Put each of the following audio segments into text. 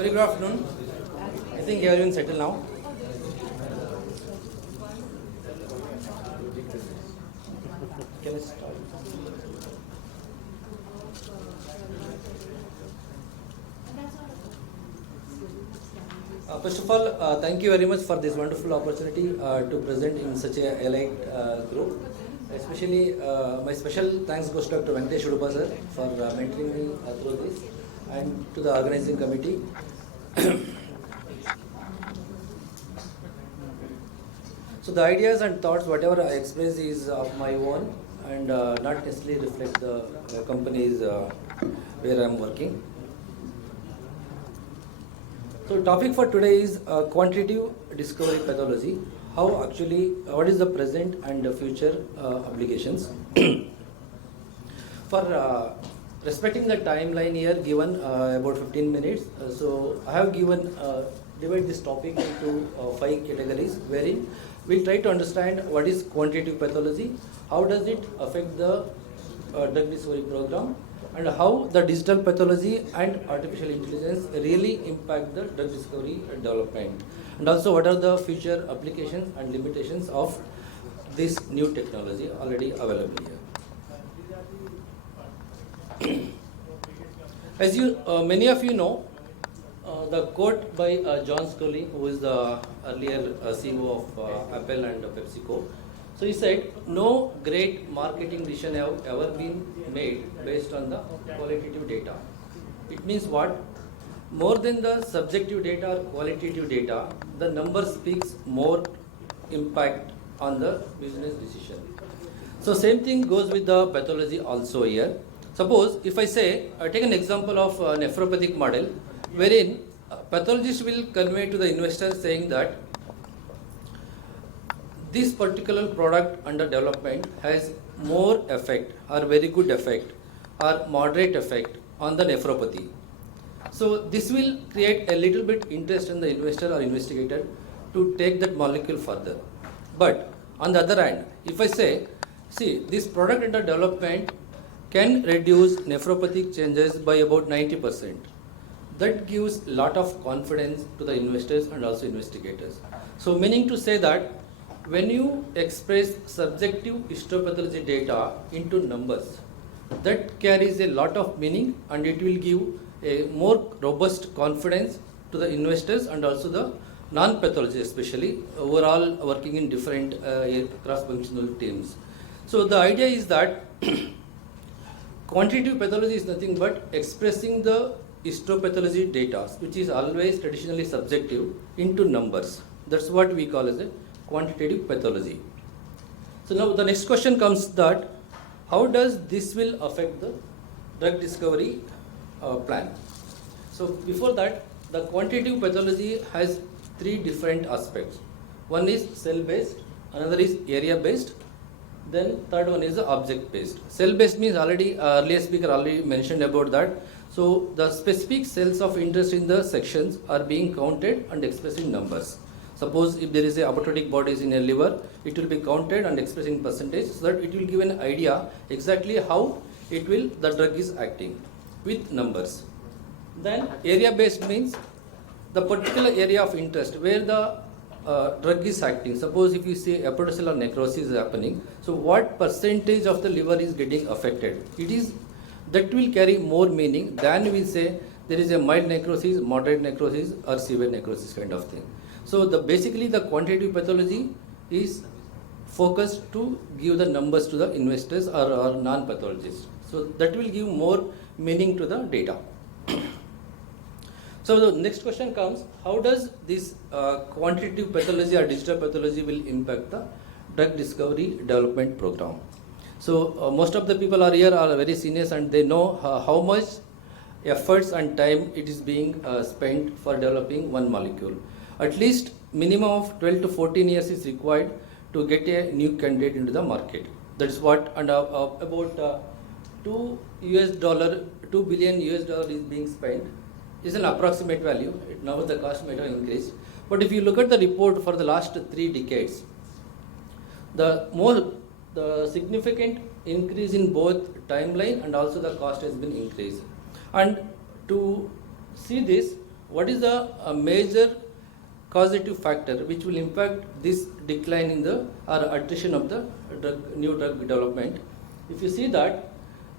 Very good afternoon. I think everyone settled now. Can I start? First of all, thank you very much for this wonderful opportunity to present in such a elite group. Especially, my special thanks goes to Dr. Venkatesh Udupa sir for mentoring me through this, and to the organizing committee. So the ideas and thoughts, whatever I express, is of my own and not necessarily reflect the companies where I am working. So topic for today is quantitative discovery pathology. How actually, what is the present and the future applications? For respecting the timeline here given about 15 minutes, so I have given divide this topic into 5 categories, wherein we'll try to understand what is quantitative pathology, how does it affect the drug discovery program, and how the digital pathology and artificial intelligence really impact the drug discovery and development, and also what are the future applications and limitations of this new technology already available here. As you many of you know, the quote by John Scully, who is the earlier CEO of Apple and PepsiCo. So he said, no great marketing decision have ever been made based on the qualitative data. It means what? More than the subjective data or qualitative data, the number speaks more impact on the business decision. So same thing goes with the pathology also here. Suppose if I say, take an example of a nephropathic model, wherein pathologist will convey to the investor saying that this particular product under development has more effect or very good effect or moderate effect on the nephropathy. So this will create a little bit interest in the investor or investigator to take that molecule further. But on the other hand, if I say, see, this product under development can reduce nephropathic changes by about 90%. That gives a lot of confidence to the investors and also investigators. So meaning to say that when you express subjective histopathology data into numbers, that carries a lot of meaning and it will give a more robust confidence to the investors and also the non-pathologists, especially overall working in different cross-functional teams. So the idea is that quantitative pathology is nothing but expressing the histopathology data, which is always traditionally subjective, into numbers. That's what we call as a quantitative pathology. So now the next question comes that how does this will affect the drug discovery plan? So before that, the quantitative pathology has 3 different aspects. One is cell-based, another is area-based, then third one is the object-based. Cell-based means already earlier speaker already mentioned about that. So the specific cells of interest in the sections are being counted and expressed in numbers. Suppose if there is a apoptotic bodies in a liver, it will be counted and expressed in percentage, so that it will give an idea exactly how the drug is acting with numbers. Then area based means the particular area of interest where the drug is acting. Suppose if you say hepatocellular necrosis is happening, so what percentage of the liver is getting affected? That will carry more meaning than we say there is a mild necrosis, moderate necrosis or severe necrosis kind of thing. So basically the quantitative pathology is focused to give the numbers to the investors or non-pathologists. So that will give more meaning to the data. So the next question comes, how does this quantitative pathology or digital pathology will impact the drug discovery development program? So most of the people are here are very seniors and they know how much efforts and time it is being spent for developing one molecule. At least minimum of 12 to 14 years is required to get a new candidate into the market. That's what, and about $2 billion is being spent. Is an approximate value. Now the cost might have increased. But if you look at the report for the last 3 decades, the significant increase in both timeline and also the cost has been increased. And to see this, what is the major causative factor which will impact this decline in the or attrition of the new drug development. If you see that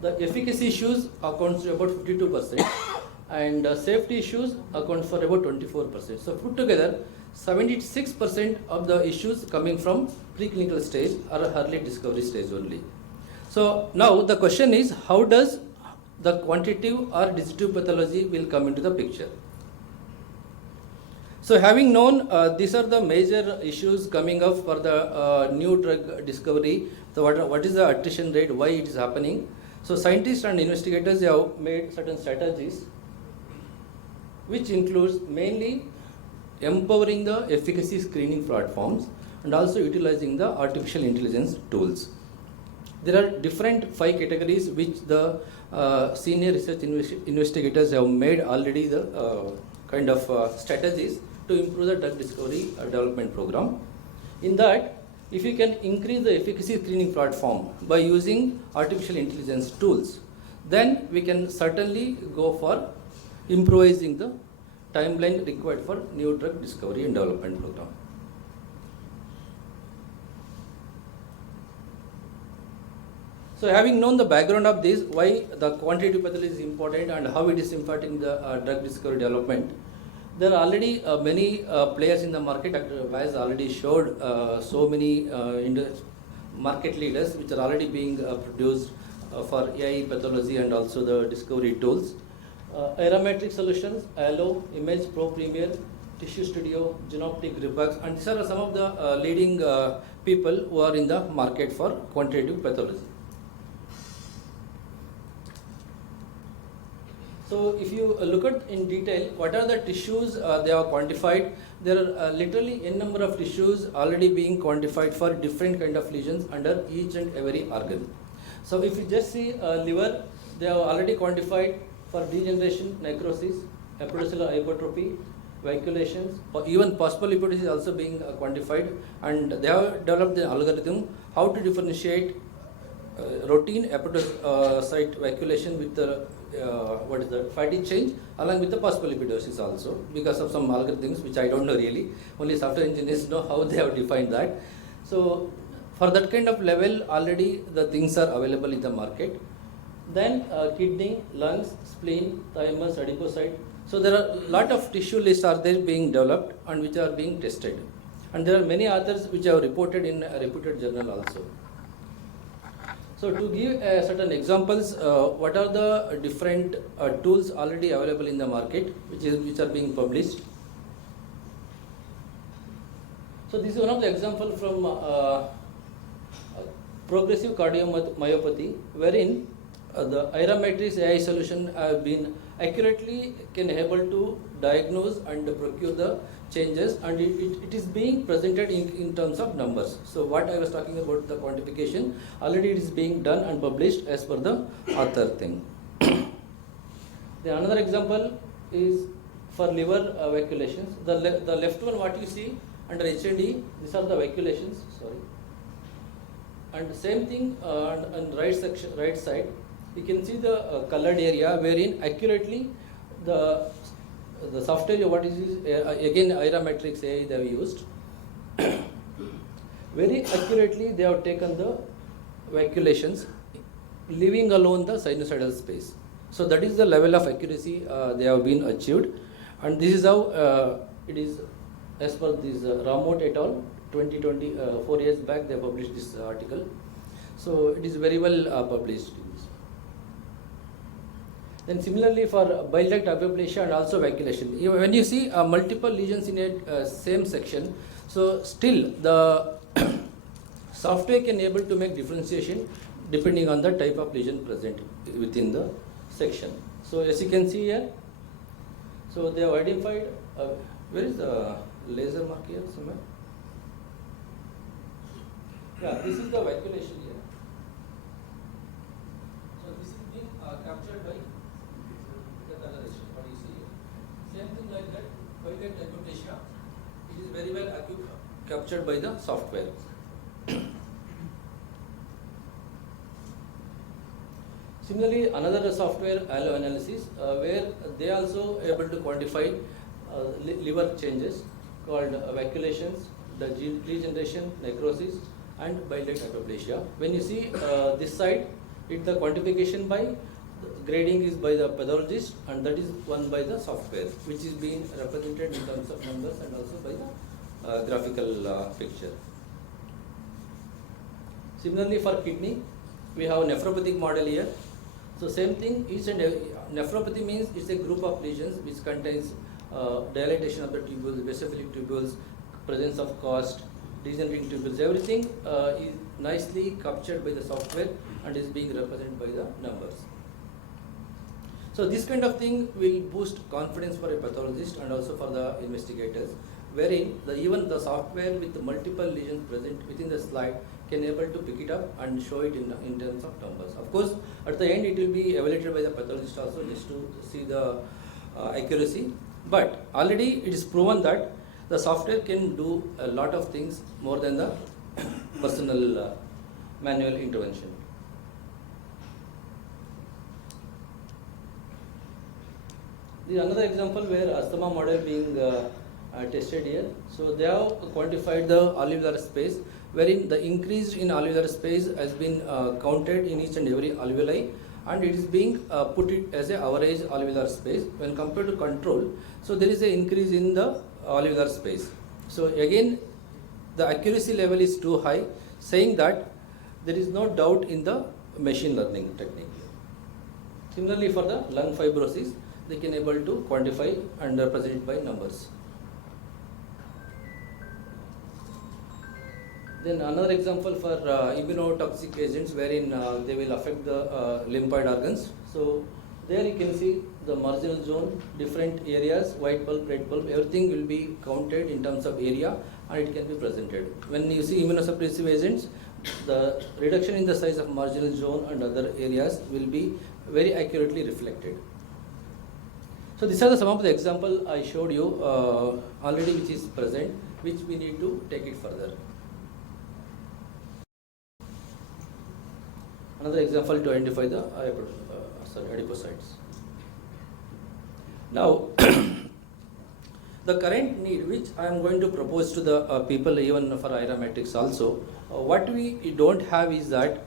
the efficacy issues accounts to about 52% and safety issues account for about 24%. So put together 76% of the issues coming from preclinical stage or early discovery stage only. So now the question is, how does the quantitative or distributive pathology will come into the picture? So having known these are the major issues coming up for the new drug discovery, so what is the attrition rate, why it is happening? So scientists and investigators have made certain strategies which includes mainly empowering the efficacy screening platforms and also utilizing the artificial intelligence tools. There are different 5 categories which the senior research investigators have made already the kind of strategies to improve the drug discovery development program. In that, if you can increase the efficacy screening platform by using artificial intelligence tools, then we can certainly go for improvising the timeline required for new drug discovery and development program. So having known the background of this, why the quantitative pathology is important and how it is impacting the drug discovery development, there are already many players in the market. Dr. Vaz already showed so many market leaders which are already being produced for AI pathology and also the discovery tools. AIRA Matrix solutions, Allo, Image Pro Premier, Tissue Studio, Genoptic, Ripax, and these are some of the leading people who are in the market for quantitative pathology. So if you look at in detail, what are the tissues they are quantified? There are literally n number of tissues already being quantified for different kind of lesions under each and every organ. So if you just see liver, they are already quantified for degeneration, necrosis, hepatocellular hypertrophy, vacuolations, or even phospholipidosis is also being quantified, and they have developed the algorithm how to differentiate routine hepatocyte vacuolation with the fatty change along with the phospholipidosis also, because of some algorithms which I don't know really, only software engineers know how they have defined that. So for that kind of level already the things are available in the market. Then kidney, lungs, spleen, thymus, adipocyte. So there are a lot of tissue lists are there being developed and which are being tested, and there are many authors which have reported in a reputed journal also. So to give certain examples, what are the different tools already available in the market which are being published? So this is one of the example from progressive cardiomyopathy, wherein the AIRA Matrix AI solution have been accurately can able to diagnose and procure the changes, and it is being presented in terms of numbers. So what I was talking about the quantification, already it is being done and published as per the author thing. Then another example is for liver vacuolations. The left one what you see under HND, these are the vacuolations, sorry. And same thing on right side, you can see the colored area wherein accurately the software what is again AIRA Matrix AI they have used. Very accurately they have taken the vacuolations, leaving alone the sinusoidal space. So that is the level of accuracy they have been achieved, and this is how it is as per this Ramot et al. 2020, 4 years back they published this article. So it is very well published. Then similarly for bile duct aplasia and also vacuolation, when you see multiple lesions in a same section, so still the software can able to make differentiation depending on the type of lesion present within the section. So as you can see here, so they have identified, where is the laser mark here somewhere? Yeah, this is the vacuolation here. So this is being captured by the coloration, what you see here. Same thing like that, bile duct aplasia, it is very well captured by the software. Similarly, another software, Allo analysis, where they also able to quantify liver changes called vacuolations, the regeneration, necrosis, and bile duct hyperplasia. When you see this side, the quantification by grading is by the pathologist, and that is one by the software, which is being represented in terms of numbers and also by the graphical picture. Similarly, for kidney, we have a nephropathic model here. So same thing, nephropathy means it's a group of lesions which contains dilatation of the tubules, basophilic tubules, presence of cast, degenerating tubules. Everything is nicely captured by the software and is being represented by the numbers. So this kind of thing will boost confidence for a pathologist and also for the investigators, wherein even the software with the multiple lesions present within the slide can able to pick it up and show it in terms of numbers. Of course, at the end it will be evaluated by the pathologist also just to see the accuracy. But already it is proven that the software can do a lot of things more than the personal manual intervention. This is another example where asthma model being tested here. So they have quantified the alveolar space, wherein the increase in alveolar space has been counted in each and every alveoli, and it is being put it as a average alveolar space when compared to control. So there is an increase in the alveolar space. So again, the accuracy level is too high, saying that there is no doubt in the machine learning technique. Similarly, for the lung fibrosis, they can able to quantify and represent it by numbers. Then another example for immunotoxic agents, wherein they will affect the lymphoid organs. So there you can see the marginal zone, different areas, white pulp, red pulp, everything will be counted in terms of area and it can be presented. When you see immunosuppressive agents, the reduction in the size of marginal zone and other areas will be very accurately reflected. So these are some of the example I showed you already, which is present, which we need to take it further. Another example to identify the adipocytes. Now, the current need which I am going to propose to the people, even for AIRA Matrix also, what we don't have is that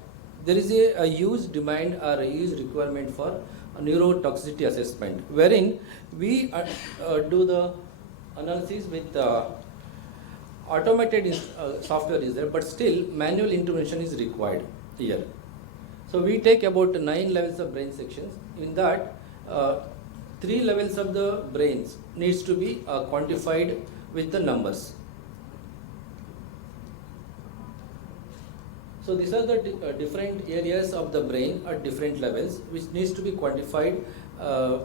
there is a huge demand or a huge requirement for a neurotoxicity assessment, wherein we do the analysis with automated software is there, but still manual intervention is required here. So we take about 9 levels of brain sections. In that, 3 levels of the brains needs to be quantified with the numbers. So these are the different areas of the brain at different levels, which needs to be quantified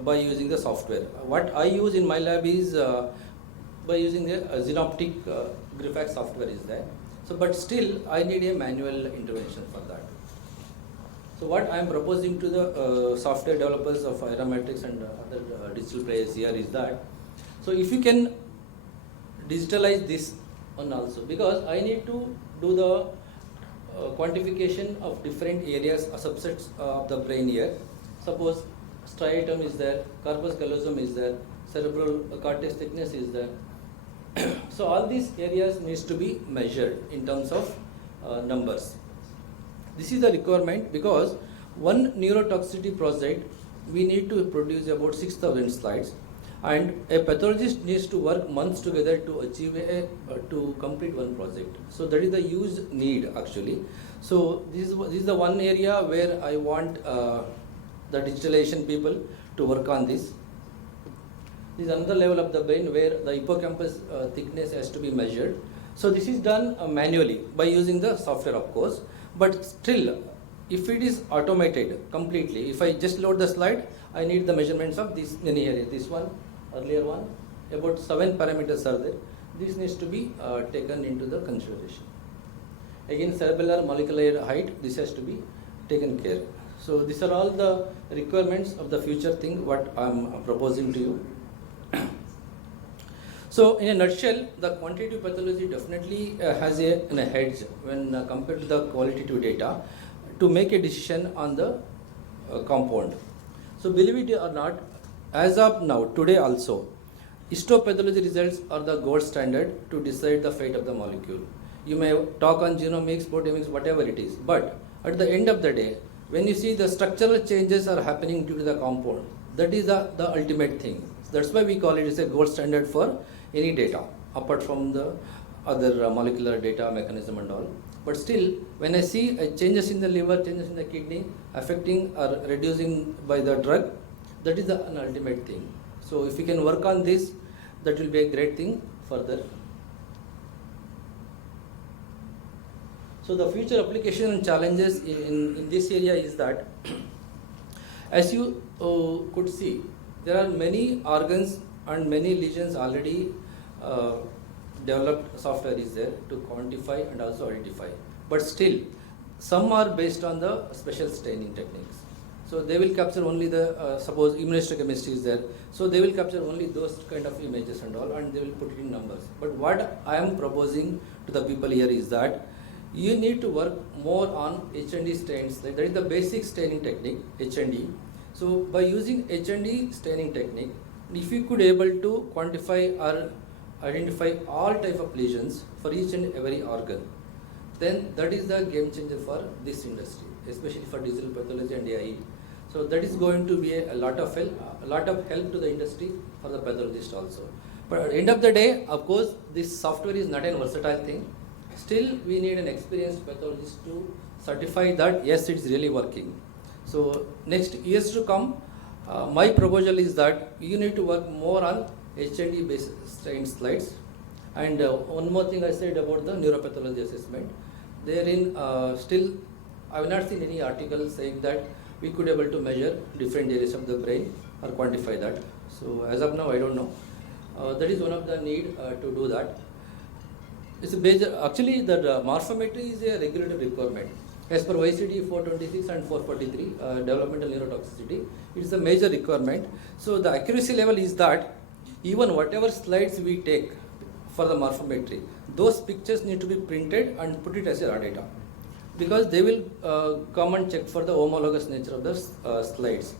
by using the software. What I use in my lab is by using the Xenoptic Graphics software is there. So, but still I need a manual intervention for that. So what I am proposing to the software developers of AIRA Matrix and other digital players here is that, so if you can digitalize this one also, because I need to do the quantification of different areas or subsets of the brain here. Suppose striatum is there, corpus callosum is there, cerebral cortex thickness is there. So all these areas needs to be measured in terms of numbers. This is the requirement because one neurotoxicity project we need to produce about 6,000 slides, and a pathologist needs to work months together to achieve to complete one project. So that is the huge need actually. So this is the one area where I want the digitalization people to work on this. This is another level of the brain where the hippocampus thickness has to be measured. So this is done manually by using the software, of course, but still if it is automated completely, if I just load the slide, I need the measurements of this many areas. This one, earlier one, about 7 parameters are there. This needs to be taken into the consideration. Again, cerebellar molecular height, this has to be taken care. So these are all the requirements of the future thing what I am proposing to you. So in a nutshell, the quantitative pathology definitely has a hedge when compared to the qualitative data to make a decision on the compound. So believe it or not, as of now, today also, Histopathology results are the gold standard to decide the fate of the molecule. You may talk on genomics, proteomics, whatever it is, but at the end of the day, when you see the structural changes are happening due to the compound, that is the ultimate thing. That's why we call it as a gold standard for any data, apart from the other molecular data, mechanism and all. But still, when I see changes in the liver, changes in the kidney, affecting or reducing by the drug, that is an ultimate thing. So if we can work on this, that will be a great thing further. So the future application and challenges in this area is that, as you could see, there are many organs and many lesions already developed software is there to quantify and also identify. But still, some are based on the special staining techniques. So they will capture only the, suppose immunohistochemistry is there, so they will capture only those kind of images and all, and they will put it in numbers. But what I am proposing to the people here is that you need to work more on H&D stains. That is the basic staining technique, H&D. So by using H&D staining technique, if you could able to quantify or identify all type of lesions for each and every organ, then that is the game changer for this industry, especially for digital pathology and AI. So that is going to be a lot of help to the industry for the pathologist also. But at the end of the day, of course, this software is not a versatile thing. Still, we need an experienced pathologist to certify that yes, it's really working. So next years to come, my proposal is that you need to work more on H&D based stain slides. And one more thing I said about the neuropathology assessment. Therein, still, I have not seen any article saying that we could able to measure different areas of the brain or quantify that. So as of now, I don't know. That is one of the need to do that. It's a major, actually the morphometry is a regulatory requirement. As per YCD 426 and 443, developmental neurotoxicity, it is a major requirement. So the accuracy level is that even whatever slides we take for the morphometry, those pictures need to be printed and put it as a raw data, because they will come and check for the homologous nature of the slides.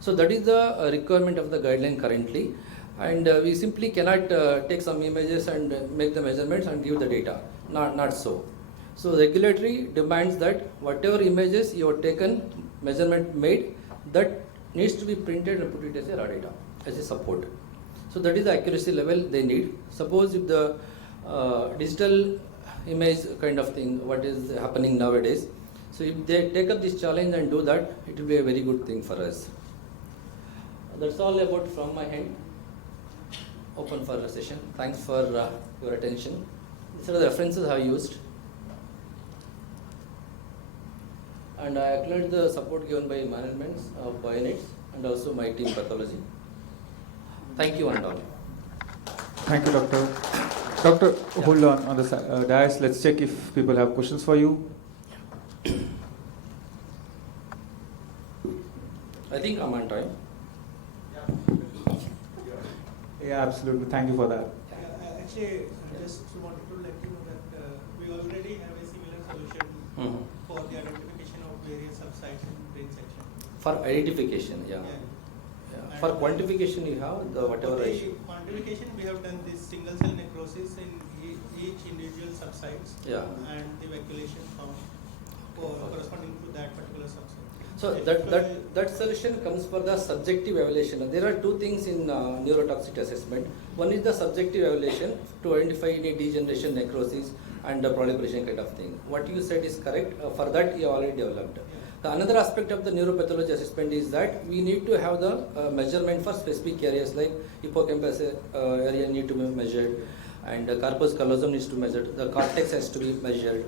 So that is the requirement of the guideline currently, and we simply cannot take some images and make the measurements and give the data. Not so. So regulatory demands that whatever images you have taken, measurement made, that needs to be printed and put it as a raw data, as a support. So that is the accuracy level they need. Suppose if the digital image kind of thing, what is happening nowadays, so if they take up this challenge and do that, it will be a very good thing for us. That's all about from my hand. Open for a session. Thanks for your attention. These are the references I used. And I acknowledge the support given by management of Bioneeds and also my team Pathology. Thank you and all. Thank you, Doctor. Doctor, yeah. Hold on the dais. Let's check if people have questions for you. I think I'm on time. Yeah, absolutely. Thank you for that. Actually, I just wanted to let you know that we already have a similar solution for the identification of various subsites in brain section. For identification, yeah. For quantification, you have the whatever. For the quantification, we have done this single cell necrosis in each individual subsites, and the evacuation found corresponding to that particular subsite. So that solution comes for the subjective evaluation. There are two things in neurotoxicity assessment. One is the subjective evaluation to identify any degeneration, necrosis, and proliferation kind of thing. What you said is correct. For that, you already developed. The another aspect of the neuropathology assessment is that we need to have the measurement for specific areas like hippocampus area need to be measured, and corpus callosum needs to be measured. The cortex has to be measured.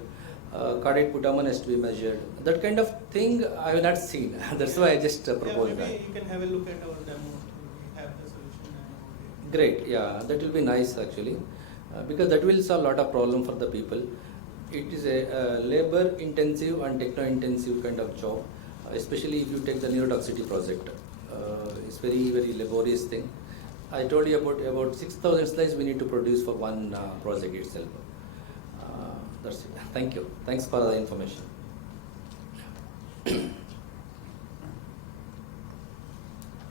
Cardiac putamen has to be measured. That kind of thing I have not seen. That's why I just proposed that. You can have a look at our demo. We have the solution. Great, yeah, that will be nice actually, because that will solve a lot of problem for the people. It is a labor-intensive and techno-intensive kind of job, especially if you take the neurotoxicity project. It's very, very laborious thing. I told you about 6,000 slides we need to produce for one project itself. That's it. Thank you. Thanks for the information.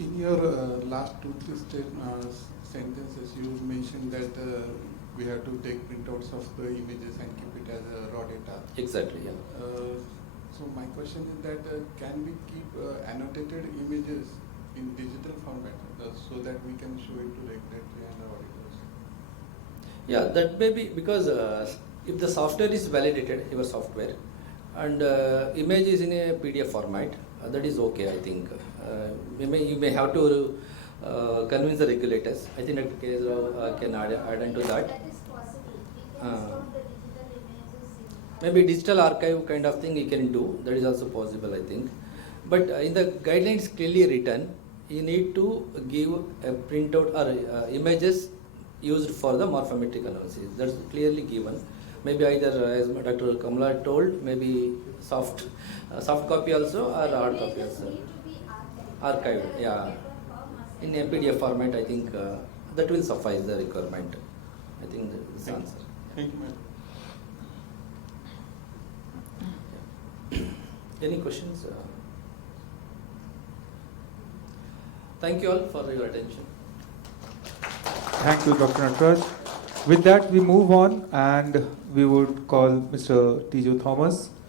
In your last sentences, you mentioned that we have to take printouts of the images and keep it as raw data. Exactly, yeah. So my question is that can we keep annotated images in digital format so that we can show it to regulatory and auditors? Yeah, that may be because if the software is validated, your software, and image is in a PDF format, that is okay, I think. You may have to convince the regulators. I think that case can add into that. That is possible. We can store the digital images in Maybe digital archive kind of thing you can do. That is also possible, I think. But in the guidelines clearly written, you need to give a printout or images used for the morphometric analysis. That's clearly given. Maybe either, as Dr. Kamala told, maybe soft copy also or hard copy also. Need to be Archived, yeah. In a PDF format, I think that will suffice the requirement. I think that is the answer. Thank you, madam. Any questions? Thank you all for your attention. Thank you, Dr. Nataraj. With that, we move on and we would call Mr. Tijo Thomas